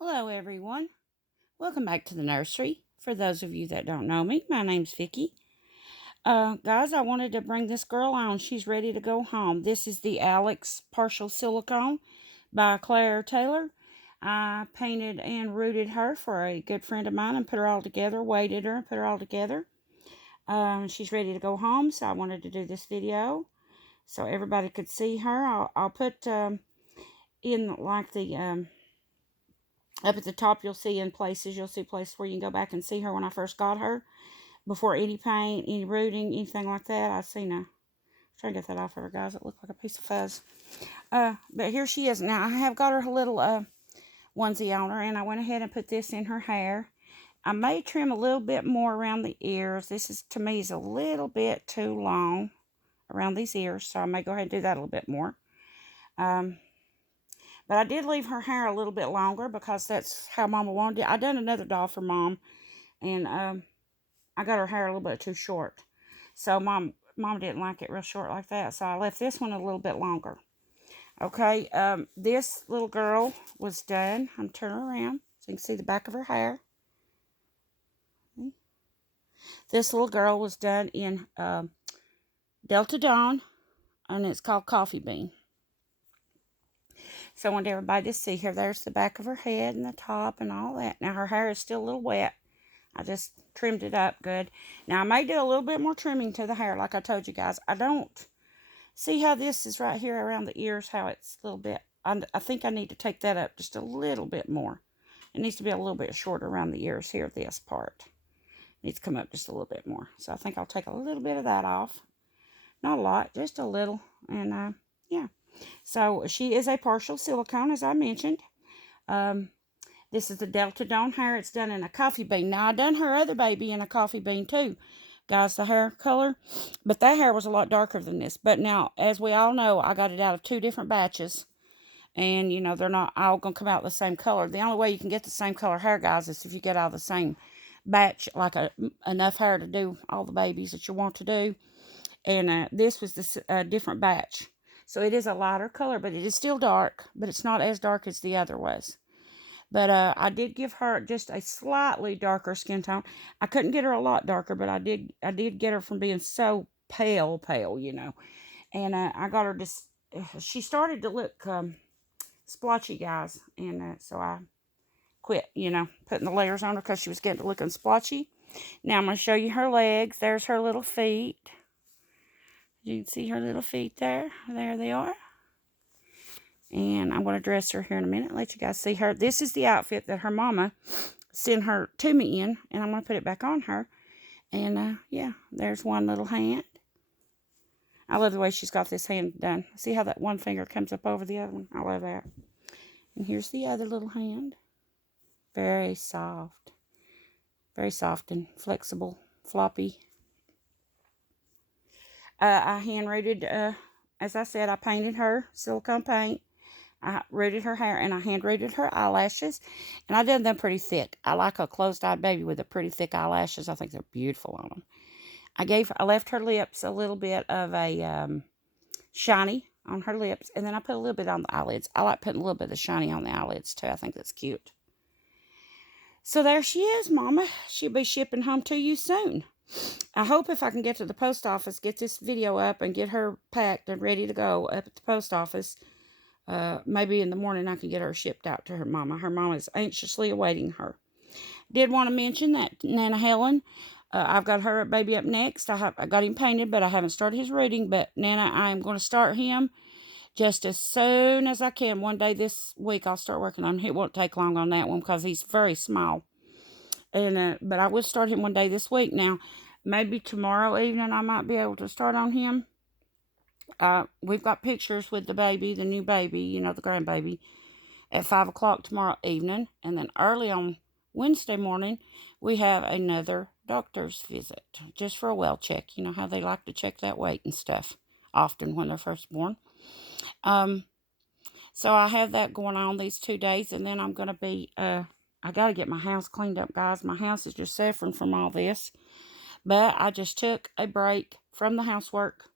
Hello everyone. Welcome back to the nursery. For those of you that don't know me, my name's Vicky. Guys, I wanted to bring this girl on. She's ready to go home. This is the Alex Partial Silicone by Claire Taylor. I painted and rooted her for a good friend of mine and put her all together, weighted her, and put her all together. She's ready to go home, so I wanted to do this video so everybody could see her. I'll put in like the up at the top, you'll see places where you can go back and see her when I first got her. Before any paint, any rooting, anything like that. I've seen a, try to get that off of her, guys. It looked like a piece of fuzz. But here she is. Now, I have got her little onesie on her, and I went ahead and put this in her hair. I may trim a little bit more around the ears. This is, to me, is a little bit too long around these ears, so I may go ahead and do that a little bit more. But I did leave her hair a little bit longer because that's how Mama wanted it. I done another doll for Mom, and I got her hair a little bit too short. So Mom didn't like it real short like that, so I left this one a little bit longer. Okay, this little girl was done. I'm turning around so you can see the back of her hair. This little girl was done in Delta Dawn, and it's called Coffee Bean. So I wanted everybody to see her. There's the back of her head and the top and all that. Now, her hair is still a little wet. I just trimmed it up good. Now, I may do a little bit more trimming to the hair, like I told you guys. I don't see how this is right here around the ears, how it's a little bit. I think I need to take that up just a little bit more. It needs to be a little bit shorter around the ears here, this part. It needs to come up just a little bit more. So I think I'll take a little bit of that off. Not a lot, just a little. And, yeah. So she is a partial silicone, as I mentioned. This is the Delta Dawn hair. It's done in a coffee bean. Now, I done her other baby in a coffee bean, too. Guys, the hair color. But that hair was a lot darker than this. But now, as we all know, I got it out of 2 different batches. And, you know, they're not all going to come out the same color. The only way you can get the same color hair, guys, is if you get out of the same batch, like enough hair to do all the babies that you want to do. And this was the different batch. So it is a lighter color, but it is still dark. But it's not as dark as the other was. But I did give her just a slightly darker skin tone. I couldn't get her a lot darker, but I did get her from being so pale, you know. And I got her just, she started to look splotchy, guys. And so I quit, you know, putting the layers on her because she was getting to looking splotchy. Now I'm going to show you her legs. There's her little feet. You can see her little feet there. There they are. And I'm going to dress her here in a minute. Let you guys see her. This is the outfit that her mama sent her to me in. And I'm going to put it back on her. And, yeah, there's one little hand. I love the way she's got this hand done. See how that one finger comes up over the other one? I love that. And here's the other little hand. Very soft. Very soft and flexible. Floppy. I hand-rooted, as I said, I painted her silicone paint. I rooted her hair, and I hand-rooted her eyelashes, and I did them pretty thick. I like a closed-eyed baby with a pretty thick eyelashes. I think they're beautiful on them. I left her lips a little bit of a shiny on her lips, and then I put a little bit on the eyelids. I like putting a little bit of shiny on the eyelids, too. I think that's cute. So there she is, Mama. She'll be shipping home to you soon. I hope if I can get to the post office, get this video up, and get her packed and ready to go up at the post office. Maybe in the morning I can get her shipped out to her mama. Her mama is anxiously awaiting her. Did want to mention that Nana Helen, I've got her baby up next. I got him painted, but I haven't started his reading. But Nana, I'm going to start him just as soon as I can. One day this week I'll start working on him. It won't take long on that one because he's very small. And but I will start him one day this week. Now, maybe tomorrow evening I might be able to start on him. We've got pictures with the baby, the new baby, you know, the grandbaby, at 5 o'clock tomorrow evening. And then early on Wednesday morning, we have another doctor's visit, just for a well check. You know how they like to check that weight and stuff often when they're first born. So I have that going on these 2 days, and then I'm going to be, I got to get my house cleaned up, guys. My house is just suffering from all this. But I just took a break from the housework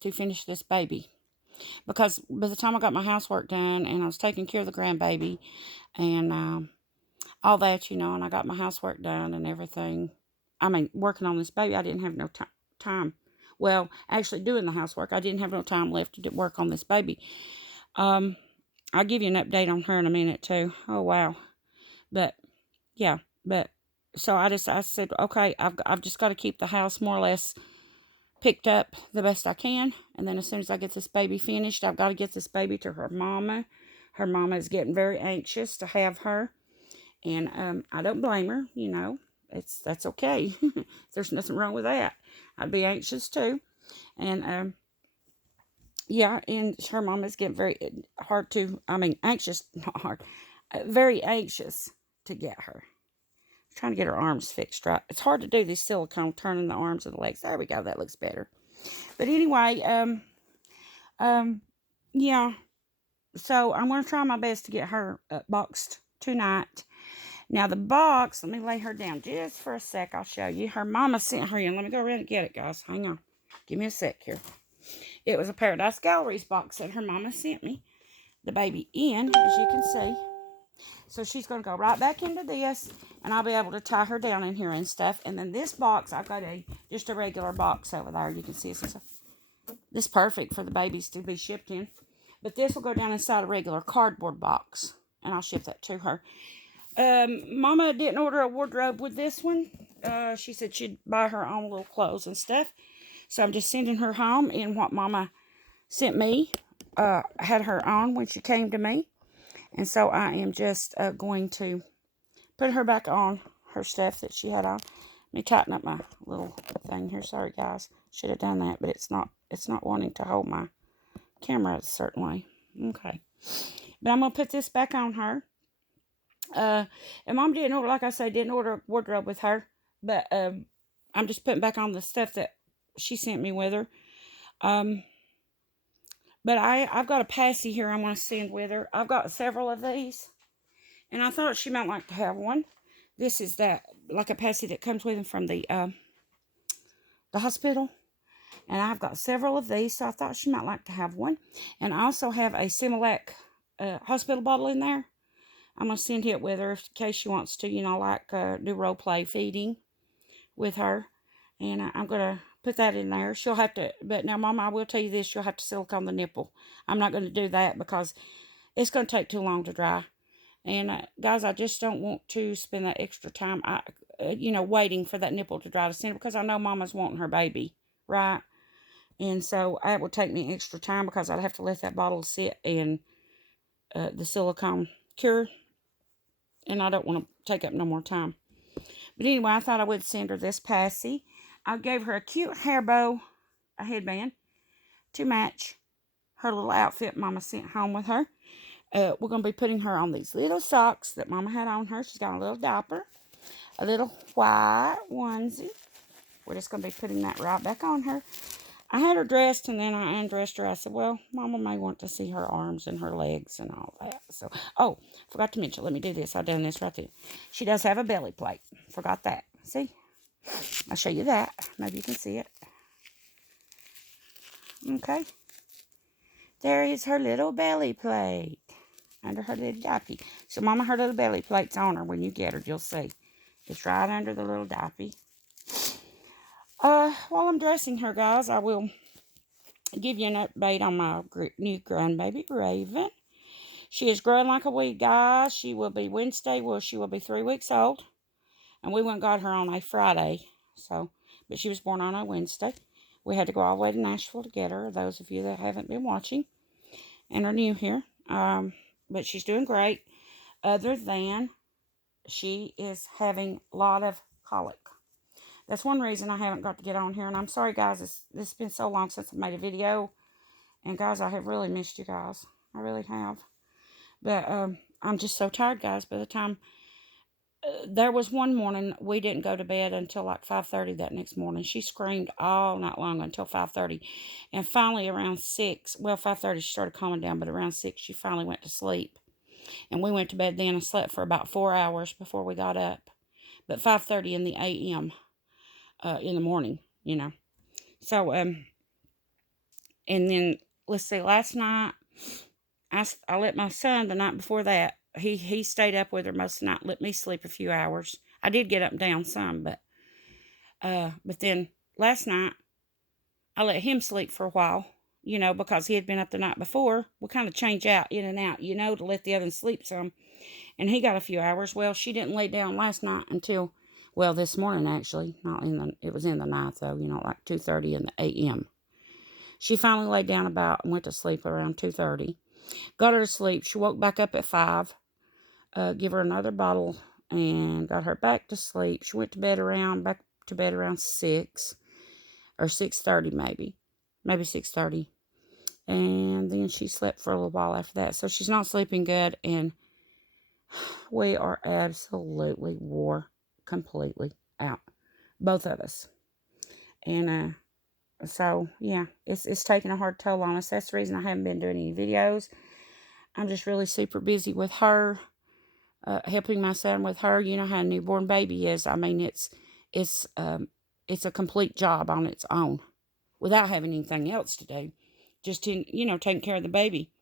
to finish this baby. Because by the time I got my housework done and I was taking care of the grandbaby and all that, and I got my housework done and everything. I mean, working on this baby, I didn't have no time. Well, actually doing the housework, I didn't have no time left to work on this baby. Um, I'll give you an update on her in a minute too. Oh wow, but yeah, but so I said, okay, I've just got to keep the house more or less picked up the best I can, and then as soon as I get this baby finished, I've got to get this baby to her mama. Her mama is getting very anxious to have her, and I don't blame her. That's okay. There's nothing wrong with that. I'd be anxious too, and yeah, and her mama's getting very hard to. I mean, anxious, not hard, very anxious to get her. Trying to get her arms fixed right. It's hard to do this silicone, turning the arms and the legs. There we go. That looks better. But anyway, um, yeah. So I'm going to try my best to get her boxed tonight. Now the box, let me lay her down just for a sec. I'll show you. Her mama sent her in. Let me go around and get it, guys. Hang on. Give me a sec here. It was a Paradise Galleries box that her mama sent me the baby in, as you can see. So she's going to go right back into this, and I'll be able to tie her down in here and stuff. And then this box, I've got just a regular box over there. You can see this is perfect for the babies to be shipped in. But this will go down inside a regular cardboard box, and I'll ship that to her. Mama didn't order a wardrobe with this one. She said she'd buy her own little clothes and stuff. So I'm just sending her home in what Mama sent me. Had her on when she came to me. And so I am just going to put her back on her stuff that she had on. Let me tighten up my little thing here. Sorry, guys. Should have done that, but it's not wanting to hold my camera a certain way. Okay. But I'm going to put this back on her. And Mom didn't order, like I said, didn't order a wardrobe with her. But I'm just putting back on the stuff that she sent me with her. But I've got a passy here I'm going to send with her. I've got several of these. And I thought she might like to have one. This is like a passy that comes with them from the hospital. And I've got several of these, so I thought she might like to have one. And I also have a Similac hospital bottle in there. I'm going to send it with her in case she wants to, do role play feeding with her. And I'm going to put that in there. She'll have to, but now, Mama, I will tell you this, she'll have to silicone the nipple. I'm not going to do that because it's going to take too long to dry. And, guys, I just don't want to spend that extra time, waiting for that nipple to dry to send it because I know Mama's wanting her baby, right? And so that would take me extra time because I'd have to let that bottle sit and the silicone cure. And I don't want to take up no more time. But anyway, I thought I would send her this passy. I gave her a cute hair bow, a headband, to match her little outfit Mama sent home with her. We're going to be putting her on these little socks that Mama had on her. She's got a little diaper, a little white onesie. We're just going to be putting that right back on her. I had her dressed and then I undressed her. I said, well, Mama may want to see her arms and her legs and all that. So, forgot to mention, let me do this. I've done this right there. She does have a belly plate. Forgot that. See? I'll show you that. Maybe you can see it. Okay. There is her little belly plate under her little diaper. So, Mama, her little belly plate's on her when you get her. You'll see. It's right under the little diaper. While I'm dressing her, guys, I will give you an update on my new grandbaby, Raven. She is growing like a weed, guys. She will be Wednesday. Well, she will be 3 weeks old. And we went and got her on a Friday. But she was born on a Wednesday. We had to go all the way to Nashville to get her, those of you that haven't been watching and are new here. But she's doing great, other than she is having a lot of colic. That's one reason I haven't got to get on here. And I'm sorry, guys. This has been so long since I made a video. And, guys, I have really missed you guys. I really have. But I'm just so tired, guys. By the time there was one morning, we didn't go to bed until like 5:30 that next morning. She screamed all night long until 5:30. And finally around 6, well, 5:30 she started calming down. But around 6, she finally went to sleep. And we went to bed then and slept for about 4 hours before we got up. But 5:30 in the a.m., in the morning, So, and then, let's see, last night, I let my son, the night before that, he stayed up with her most of the night, let me sleep a few hours. I did get up and down some, but then last night I let him sleep for a while, because he had been up the night before. We kind of change out in and out, to let the other sleep some. And he got a few hours. Well, she didn't lay down last night until, well, this morning actually. It was in the night though, like 2:30 in the a.m. She finally laid down and went to sleep around 2:30. Got her to sleep. She woke back up at 5. Give her another bottle and got her back to sleep. She went to bed back to bed around 6 or 6:30 maybe 6:30. And then she slept for a little while after that. So she's not sleeping good, and we are absolutely wore completely out, both of us. And so yeah, it's taking a hard toll on us. That's the reason I haven't been doing any videos. I'm just really super busy with her, helping my son with her. You know how a newborn baby is. I mean, it's a complete job on its own, without having anything else to do. Just taking care of the baby,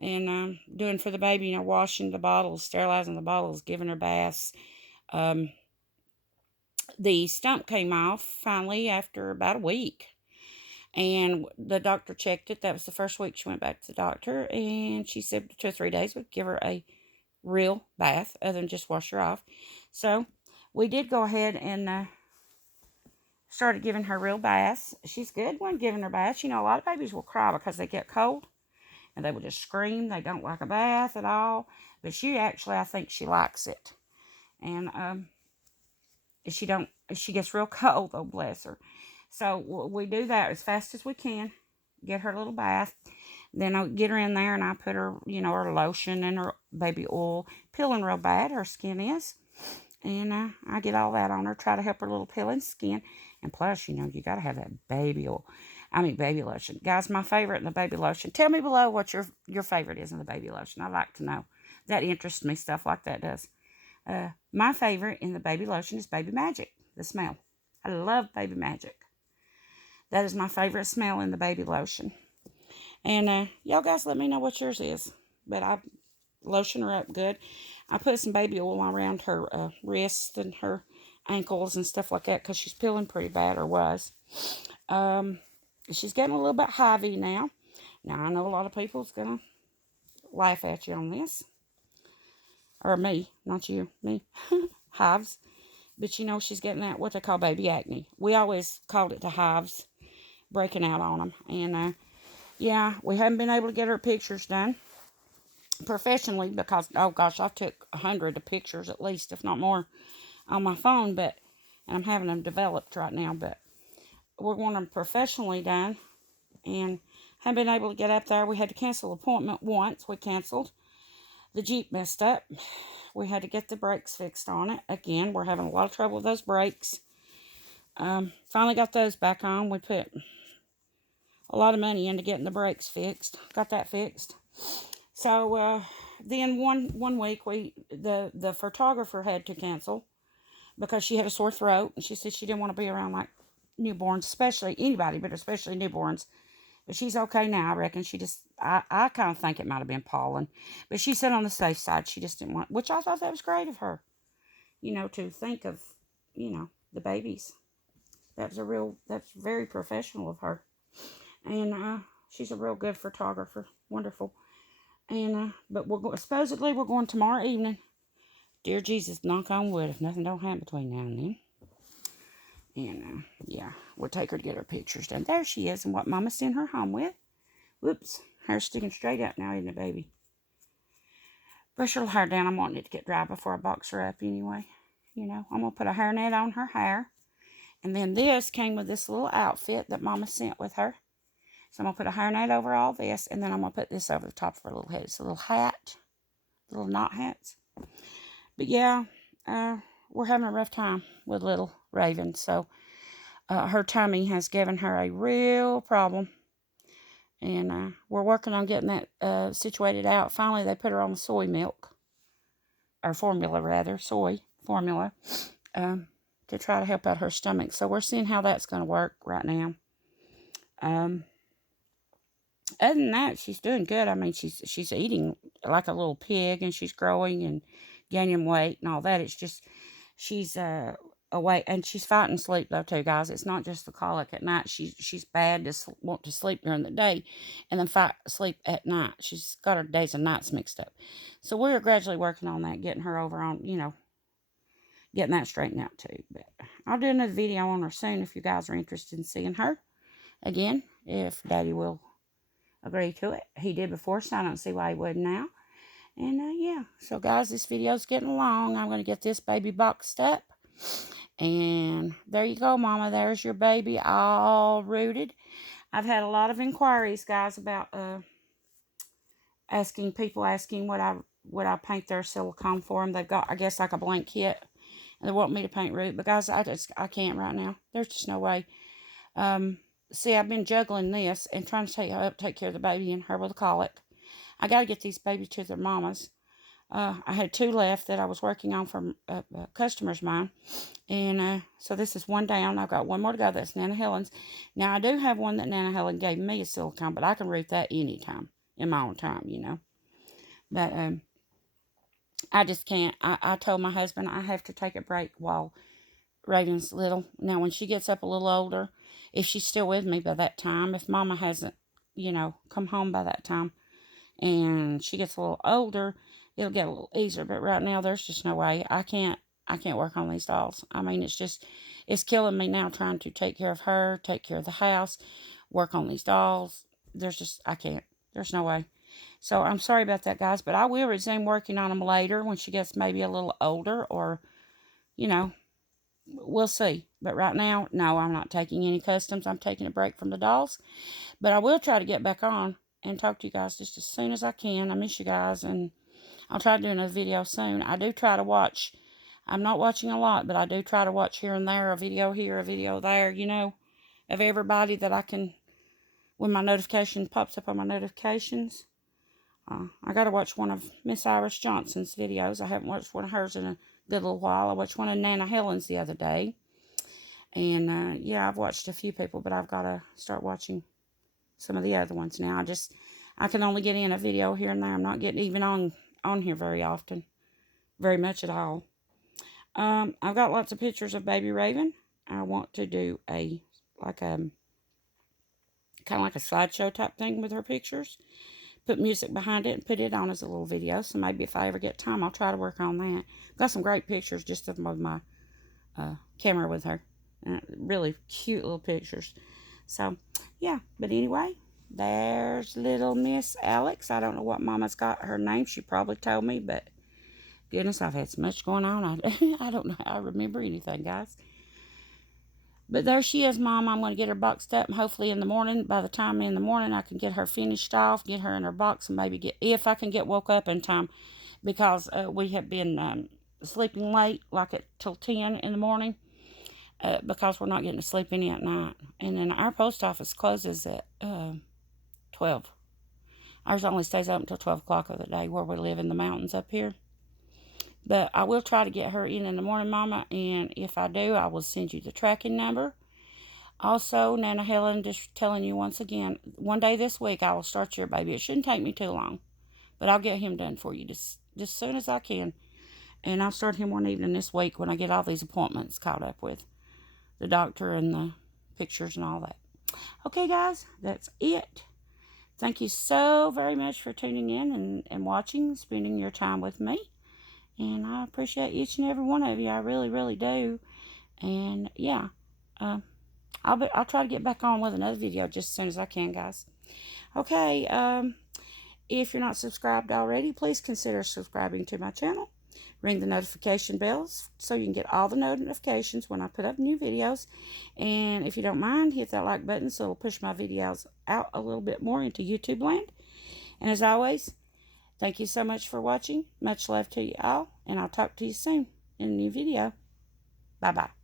and doing for the baby, washing the bottles, sterilizing the bottles, giving her baths. The stump came off finally after about a week, and the doctor checked it. That was the first week she went back to the doctor, and she said 2 or 3 days would give her a real bath, other than just wash her off. So we did go ahead and started giving her real baths. She's good when giving her baths. A lot of babies will cry because they get cold, and they will just scream. They don't like a bath at all. But she actually, I think she likes it. And she gets real cold, oh bless her. So we do that as fast as we can. Get her a little bath. Then I get her in there, and I put her, her lotion and her baby oil. Peeling real bad, her skin is. And I get all that on her. Try to help her little peeling skin. And plus, you got to have that baby oil. Baby lotion. Guys, my favorite in the baby lotion. Tell me below what your favorite is in the baby lotion. I'd like to know. That interests me, stuff like that does. My favorite in the baby lotion is Baby Magic, the smell. I love Baby Magic. That is my favorite smell in the baby lotion. And y'all guys let me know what yours is. But I lotion her up good. I put some baby oil around her wrists and her ankles and stuff like that because she's peeling pretty bad, or was. She's getting a little bit hivey now. Now, I know a lot of people's going to laugh at you on this. Or me, not you, me. Hives. But she's getting that, what they call baby acne. We always called it the hives breaking out on them. And yeah, we haven't been able to get her pictures done professionally because, oh gosh, I've took 100 of pictures at least, if not more, on my phone. And I'm having them developed right now. But we're wanting them professionally done, and haven't been able to get up there. We had to cancel an appointment once. We canceled. The Jeep messed up. We had to get the brakes fixed on it. Again, we're having a lot of trouble with those brakes. Finally got those back on. We put a lot of money into getting the brakes fixed. Got that fixed. So then one week the photographer had to cancel because she had a sore throat, and she said she didn't want to be around like newborns, especially anybody, but especially newborns. But she's okay now, I reckon. I kind of think it might have been pollen. But she said on the safe side, she just didn't want, which I thought that was great of her, to think of, the babies. That's very professional of her. And she's a real good photographer. Wonderful. And, but supposedly we're going tomorrow evening. Dear Jesus, knock on wood if nothing don't happen between now and then. And, yeah, we'll take her to get her pictures done. There she is, and what Mama sent her home with. Whoops, hair's sticking straight up now, isn't it, baby? Brush her hair down. I'm wanting it to get dry before I box her up anyway. I'm going to put a hairnet on her hair. And then this came with this little outfit that Mama sent with her. So I'm going to put a hairnet over all this, and then I'm going to put this over the top of her little head. It's a little hat, little knot hats. But, yeah, we're having a rough time with little Raven. So her tummy has given her a real problem. And we're working on getting that situated out. Finally, they put her on soy milk. Or formula, rather. Soy formula. To try to help out her stomach. So we're seeing how that's going to work right now. Other than that, she's doing good. I mean, she's eating like a little pig, and she's growing and gaining weight and all that. It's just she's awake, and she's fighting sleep though too, guys. It's not just the colic at night. She's bad to want to sleep during the day, and then fight sleep at night. She's got her days and nights mixed up. So we're gradually working on that, getting her over on, getting that straightened out too. But I'll do another video on her soon if you guys are interested in seeing her again, if Daddy will agree to it. He did before, so I don't see why he wouldn't now. And yeah, so guys, this video's getting long. I'm going to get this baby boxed up. And there you go, Mama. There's your baby all rooted. I've had a lot of inquiries, guys, about asking would I paint their silicone for them. They've got, I guess, like a blank kit, and they want me to paint root. But guys, I can't right now. There's just no way. See, I've been juggling this and trying to take care of the baby and her with a colic. I got to get these babies to their mamas. I had 2 left that I was working on for customers of mine. And so this is one down. I've got 1 more to go. That's Nana Helen's. Now, I do have one that Nana Helen gave me a silicone, but I can root that anytime in my own time, But I just can't. I told my husband I have to take a break while Raven's little. Now, when she gets up a little older, if she's still with me by that time, if Mama hasn't, come home by that time, and she gets a little older, it'll get a little easier. But right now, there's just no way. I can't work on these dolls. I mean, it's killing me now trying to take care of her, take care of the house, work on these dolls. I can't. There's no way. So I'm sorry about that, guys, but I will resume working on them later when she gets maybe a little older, or, we'll see. But right now, no, I'm not taking any customs. I'm taking a break from the dolls. But I will try to get back on and talk to you guys just as soon as I can. I miss you guys, and I'll try to do another video soon. I do try to watch. I'm not watching a lot, but I do try to watch here and there, a video here, a video there, of everybody that I can, when my notification pops up on my notifications. I got to watch one of Miss Iris Johnson's videos. I haven't watched one of hers in a good little while. I watched one of Nana Helen's the other day. And, yeah, I've watched a few people, but I've got to start watching some of the other ones now. I can only get in a video here and there. I'm not getting even on here very often. Very much at all. I've got lots of pictures of baby Raven. I want to do kind of like a slideshow type thing with her pictures. Put music behind it and put it on as a little video. So maybe if I ever get time, I'll try to work on that. Got some great pictures just of my camera with her. Really cute little pictures. So, yeah. But anyway, there's little Miss Alex. I don't know what Mama's got her name. She probably told me, but goodness, I've had so much going on. I don't know how I remember anything, guys. But there she is, Mom. I'm going to get her boxed up, and hopefully in the morning, by the time in the morning, I can get her finished off, get her in her box, and maybe if I can get woke up in time, because we have been sleeping late, like till 10 in the morning, because we're not getting to sleep any at night. And then our post office closes at 12. Ours only stays open until 12 o'clock of the day where we live in the mountains up here. But I will try to get her in the morning, Mama, and if I do, I will send you the tracking number. Also, Nana Helen, just telling you once again, one day this week I will start your baby. It shouldn't take me too long, but I'll get him done for you just as soon as I can. And I'll start him one evening this week when I get all these appointments caught up with the doctor and the pictures and all that. Okay, guys, that's it. Thank you so very much for tuning in and watching, spending your time with me. And I appreciate each and every one of you. I really, really do. And yeah, I'll try to get back on with another video just as soon as I can, guys. Okay, if you're not subscribed already, please consider subscribing to my channel. Ring the notification bells so you can get all the notifications when I put up new videos. And if you don't mind, hit that like button so it'll push my videos out a little bit more into YouTube land. And as always, thank you so much for watching. Much love to you all. And I'll talk to you soon in a new video. Bye-bye.